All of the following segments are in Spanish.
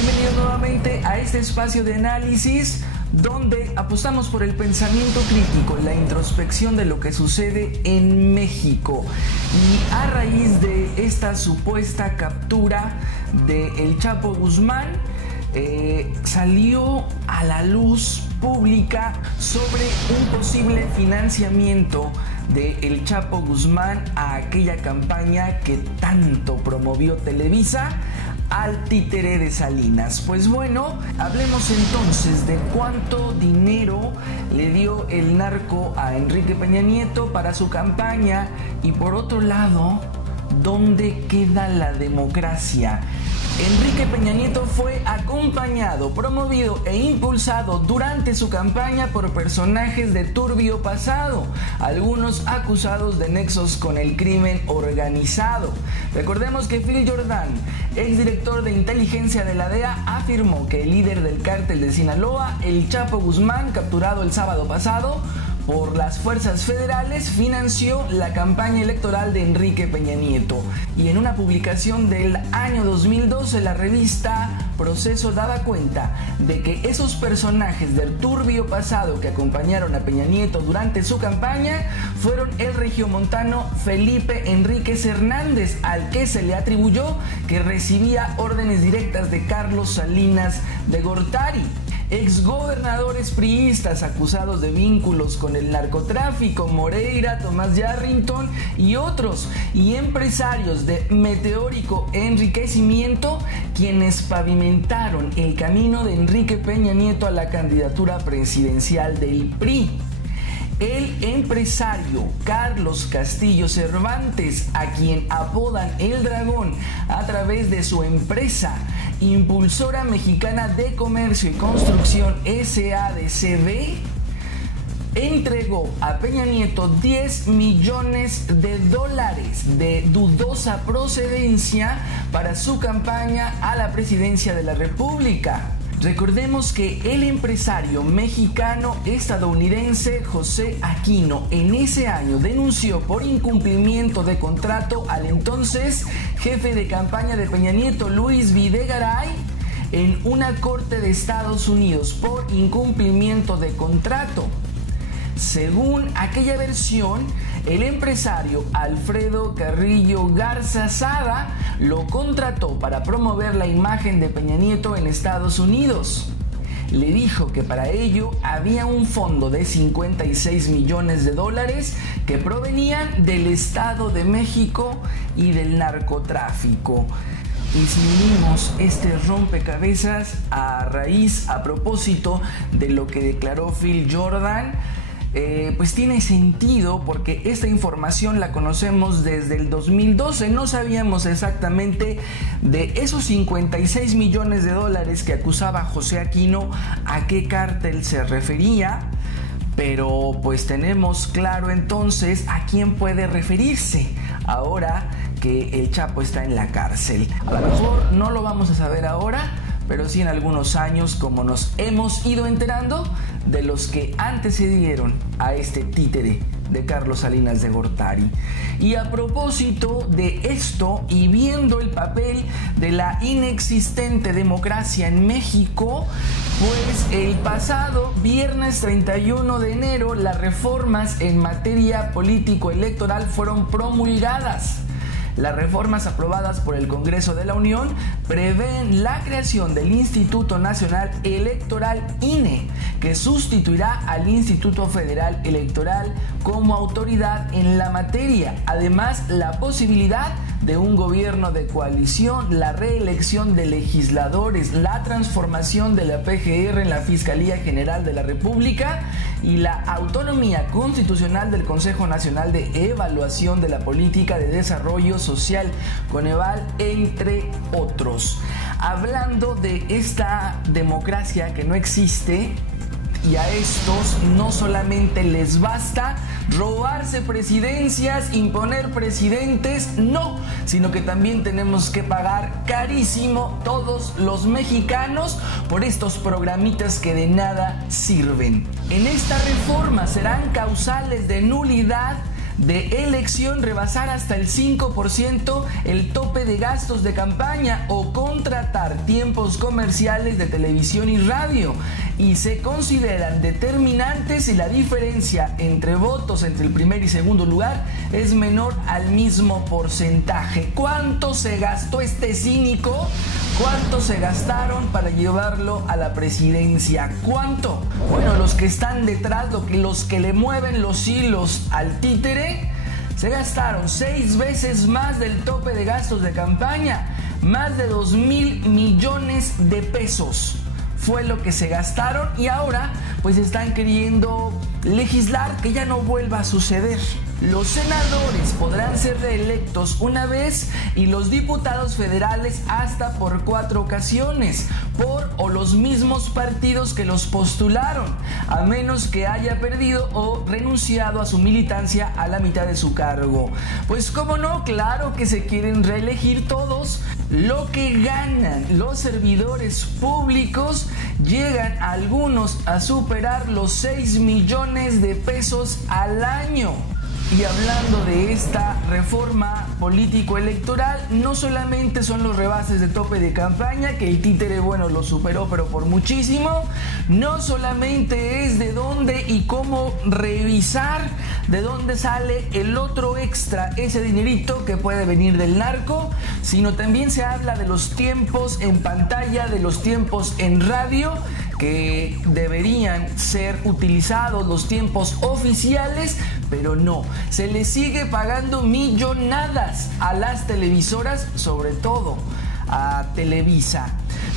Bienvenidos nuevamente a este espacio de análisis donde apostamos por el pensamiento crítico, la introspección de lo que sucede en México. Y a raíz de esta supuesta captura de El Chapo Guzmán, salió a la luz pública sobre un posible financiamiento de El Chapo Guzmán a aquella campaña que tanto promovió Televisa al títere de Salinas. Pues bueno, hablemos entonces de cuánto dinero le dio el narco a Enrique Peña Nieto para su campaña y por otro lado, ¿dónde queda la democracia? Enrique Peña Nieto fue acompañado, promovido e impulsado durante su campaña por personajes de turbio pasado, algunos acusados de nexos con el crimen organizado. Recordemos que Phil Jordán, exdirector de inteligencia de la DEA, afirmó que el líder del cártel de Sinaloa, El Chapo Guzmán, capturado el sábado pasado por las fuerzas federales, financió la campaña electoral de Enrique Peña Nieto. Y en una publicación del año 2012, la revista Proceso daba cuenta de que esos personajes del turbio pasado que acompañaron a Peña Nieto durante su campaña fueron el regiomontano Felipe Enríquez Hernández, al que se le atribuyó que recibía órdenes directas de Carlos Salinas de Gortari, exgobernadores priistas acusados de vínculos con el narcotráfico, Moreira, Tomás Yarrington y otros, y empresarios de meteórico enriquecimiento, quienes pavimentaron el camino de Enrique Peña Nieto a la candidatura presidencial del PRI. El empresario Carlos Castillo Cervantes, a quien apodan El Dragón a través de su empresa Impulsora Mexicana de Comercio y Construcción SADCB, entregó a Peña Nieto 10 millones de dólares de dudosa procedencia para su campaña a la presidencia de la República. Recordemos que el empresario mexicano-estadounidense José Aquino en ese año denunció por incumplimiento de contrato al entonces jefe de campaña de Peña Nieto, Luis Videgaray, en una corte de Estados Unidos por incumplimiento de contrato. Según aquella versión, el empresario Alfredo Carrillo Garza Sada lo contrató para promover la imagen de Peña Nieto en Estados Unidos. Le dijo que para ello había un fondo de 56 millones de dólares que provenían del Estado de México y del narcotráfico. Y si unimos este rompecabezas a propósito de lo que declaró Phil Jordán, pues tiene sentido, porque esta información la conocemos desde el 2012. No sabíamos exactamente de esos 56 millones de dólares que acusaba José Aquino a qué cártel se refería, pero pues tenemos claro entonces a quién puede referirse ahora que el Chapo está en la cárcel. A lo mejor no lo vamos a saber ahora, pero sí en algunos años, como nos hemos ido enterando de los que antecedieron a este títere de Carlos Salinas de Gortari. Y a propósito de esto, y viendo el papel de la inexistente democracia en México, pues el pasado viernes 31 de enero las reformas en materia político-electoral fueron promulgadas. Las reformas aprobadas por el Congreso de la Unión prevén la creación del Instituto Nacional Electoral INE, que sustituirá al Instituto Federal Electoral como autoridad en la materia. Además, la posibilidad de un gobierno de coalición, la reelección de legisladores, la transformación de la PGR en la Fiscalía General de la República y la autonomía constitucional del Consejo Nacional de Evaluación de la Política de Desarrollo Social, Coneval, entre otros. Hablando de esta democracia que no existe, y a estos no solamente les basta robarse presidencias, imponer presidentes, no, sino que también tenemos que pagar carísimo todos los mexicanos por estos programitas que de nada sirven. En esta reforma serán causales de nulidad de elección rebasar hasta el 5% el tope de gastos de campaña o contratar tiempos comerciales de televisión y radio, y se consideran determinantes si la diferencia entre votos entre el primer y segundo lugar es menor al mismo porcentaje. ¿Cuánto se gastó este cínico? ¿Cuánto se gastaron para llevarlo a la presidencia? ¿Cuánto? Bueno, los que están detrás, los que le mueven los hilos al títere, se gastaron 6 veces más del tope de gastos de campaña, más de 2,000 millones de pesos. Fue lo que se gastaron y ahora pues están queriendo legislar que ya no vuelva a suceder. Los senadores podrán ser reelectos una vez y los diputados federales hasta por 4 ocasiones, por o los mismos partidos que los postularon, a menos que haya perdido o renunciado a su militancia a la mitad de su cargo. Pues cómo no, claro que se quieren reelegir todos. Lo que ganan los servidores públicos llegan algunos a superar los 6 millones de pesos al año. Y hablando de esta reforma político-electoral, no solamente son los rebases de tope de campaña, que el títere, bueno, lo superó, pero por muchísimo. No solamente es de dónde y cómo revisar de dónde sale el otro extra, ese dinerito que puede venir del narco, sino también se habla de los tiempos en pantalla, de los tiempos en radio, que deberían ser utilizados, los tiempos oficiales, pero no, se le sigue pagando millonadas a las televisoras, sobre todo a Televisa.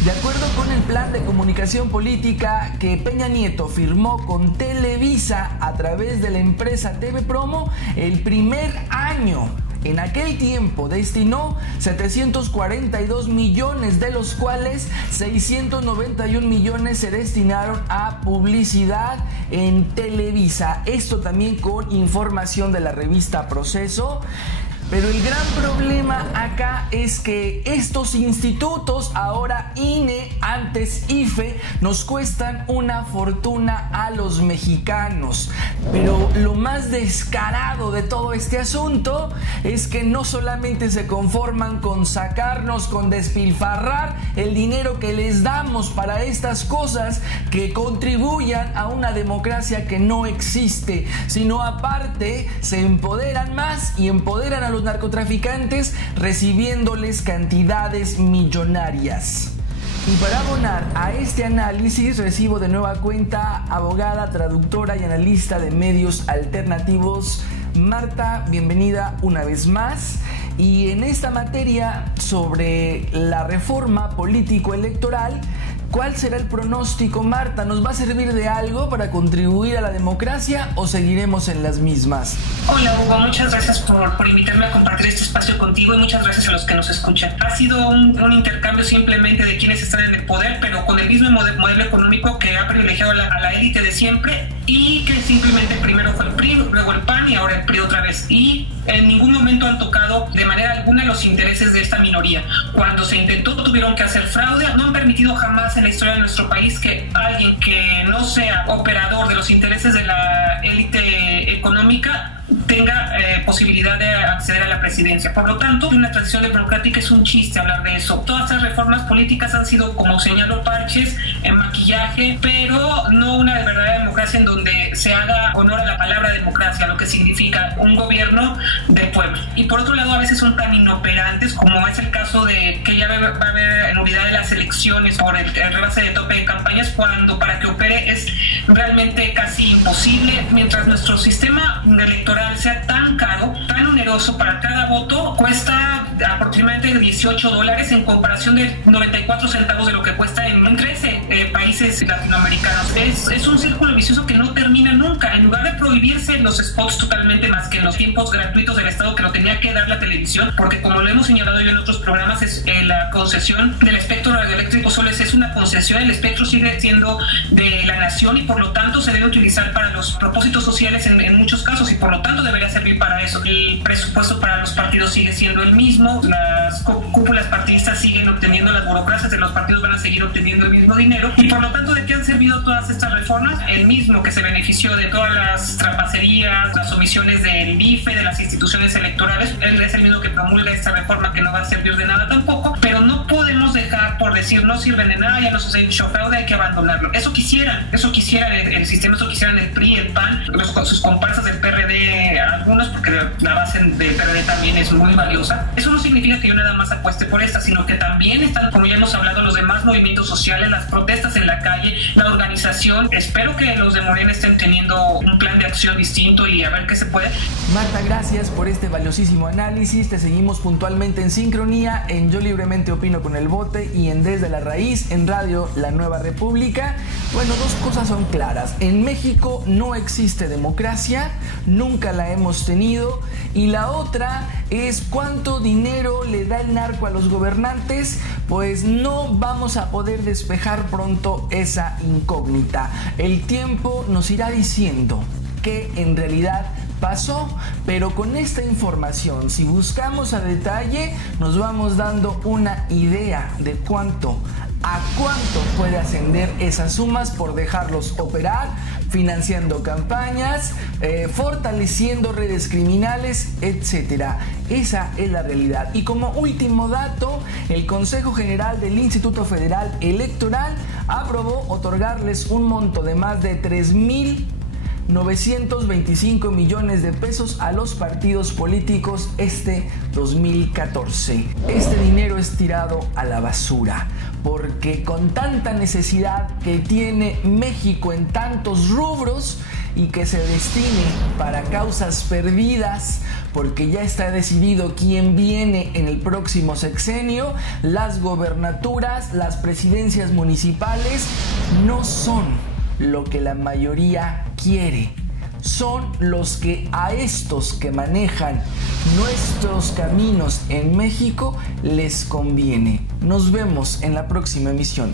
De acuerdo con el plan de comunicación política que Peña Nieto firmó con Televisa a través de la empresa TV Promo, el primer año en aquel tiempo destinó 742 millones, de los cuales 691 millones se destinaron a publicidad en Televisa. Esto también con información de la revista Proceso. Pero el gran problema acá es que estos institutos, ahora INE, antes IFE, nos cuestan una fortuna a los mexicanos. Pero lo más descarado de todo este asunto es que no solamente se conforman con sacarnos, con despilfarrar el dinero que les damos para estas cosas que contribuyan a una democracia que no existe, sino aparte se empoderan más y empoderan a los narcotraficantes recibiéndoles cantidades millonarias. Y para abonar a este análisis recibo de nueva cuenta abogada, traductora y analista de medios alternativos. Marta, bienvenida una vez más. Y en esta materia sobre la reforma político-electoral, ¿cuál será el pronóstico, Marta? ¿Nos va a servir de algo para contribuir a la democracia o seguiremos en las mismas? Hola Hugo, muchas gracias por invitarme a compartir este espacio contigo y muchas gracias a los que nos escuchan. Ha sido un intercambio simplemente de quienes están en el poder, pero con el mismo modelo económico que ha privilegiado a la élite de siempre y que simplemente primero fue el PRI, luego el PAN y ahora el PRI otra vez. Y en ningún momento han tocado de manera alguna los intereses de esta minoría. Cuando se intentó tuvieron que hacer fraude, no han permitido jamás en la historia de nuestro país que alguien que no sea operador de los intereses de la élite económica tenga posibilidad de acceder a la presidencia. Por lo tanto, una transición democrática es un chiste hablar de eso. Todas estas reformas políticas han sido, como señaló, parches en maquillaje, pero no una de verdadera democracia en donde se haga honor a la palabra democracia, lo que significa un gobierno del pueblo. Y por otro lado, a veces son tan inoperantes, como es el caso de que ya va a haber nulidad de las elecciones por el rebase de tope de campañas, cuando para que opere es realmente casi imposible, mientras nuestro sistema electoral sea tan caro, tan oneroso. Para cada voto cuesta aproximadamente $18 en comparación de 94 centavos de lo que cuesta en 13 países latinoamericanos. Es un círculo vicioso que no termina nunca. En lugar de prohibirse los spots totalmente, más que en los tiempos gratuitos del Estado que lo tenía que dar la televisión, porque como lo hemos señalado yo en otros programas, es la concesión del espectro radioeléctrico solo es una concesión, el espectro sigue siendo de la nación y por lo tanto se debe utilizar para los propósitos sociales en muchos casos y por lo tanto debería servir para eso. El presupuesto para los partidos sigue siendo el mismo, las cúpulas partidistas siguen obteniendo, las burocracias de los partidos van a seguir obteniendo el mismo dinero y por lo tanto, ¿de qué han servido todas estas reformas? El mismo que se benefició de todas las trapacerías, las omisiones del IFE, de las instituciones electorales, él es el mismo que promulga esta reforma que no va a servir de nada tampoco, pero no podemos dejar por decir no sirven de nada, ya no se hizo fraude, hay que abandonarlo. Eso quisiera el sistema, eso quisieran el PRI, el PAN, sus comparsas del PRD, algunos, porque la base del PRD también es muy valiosa. Eso no significa que yo nada más apueste por esta, sino que también están, como ya hemos hablado, los demás movimientos sociales, las protestas en la calle, la organización. Espero que los de Morena estén teniendo un plan de acción distinto y a ver qué se puede. Marta, gracias por este valiosísimo análisis. Te seguimos puntualmente en Sincronía, en Yo Libremente Opino con el Bote y en Desde la Raíz, en Radio La Nueva República. Bueno, dos cosas son claras. En México no existe democracia, nunca la hemos tenido. Y la otra es cuánto dinero le da el narco a los gobernantes. Pues no vamos a poder despejar pronto esa incógnita. El tiempo nos irá diciendo qué en realidad pasó, pero con esta información, si buscamos a detalle, nos vamos dando una idea de a cuánto puede ascender esas sumas por dejarlos operar, financiando campañas, fortaleciendo redes criminales, etcétera. Esa es la realidad. Y como último dato, el Consejo General del Instituto Federal Electoral aprobó otorgarles un monto de más de 3,925 millones de pesos a los partidos políticos este 2014. Este dinero es tirado a la basura, porque con tanta necesidad que tiene México en tantos rubros y que se destine para causas perdidas, porque ya está decidido quién viene en el próximo sexenio, las gobernaturas, las presidencias municipales no son lo que la mayoría quiere. Son los que a estos que manejan nuestros caminos en México les conviene. Nos vemos en la próxima emisión.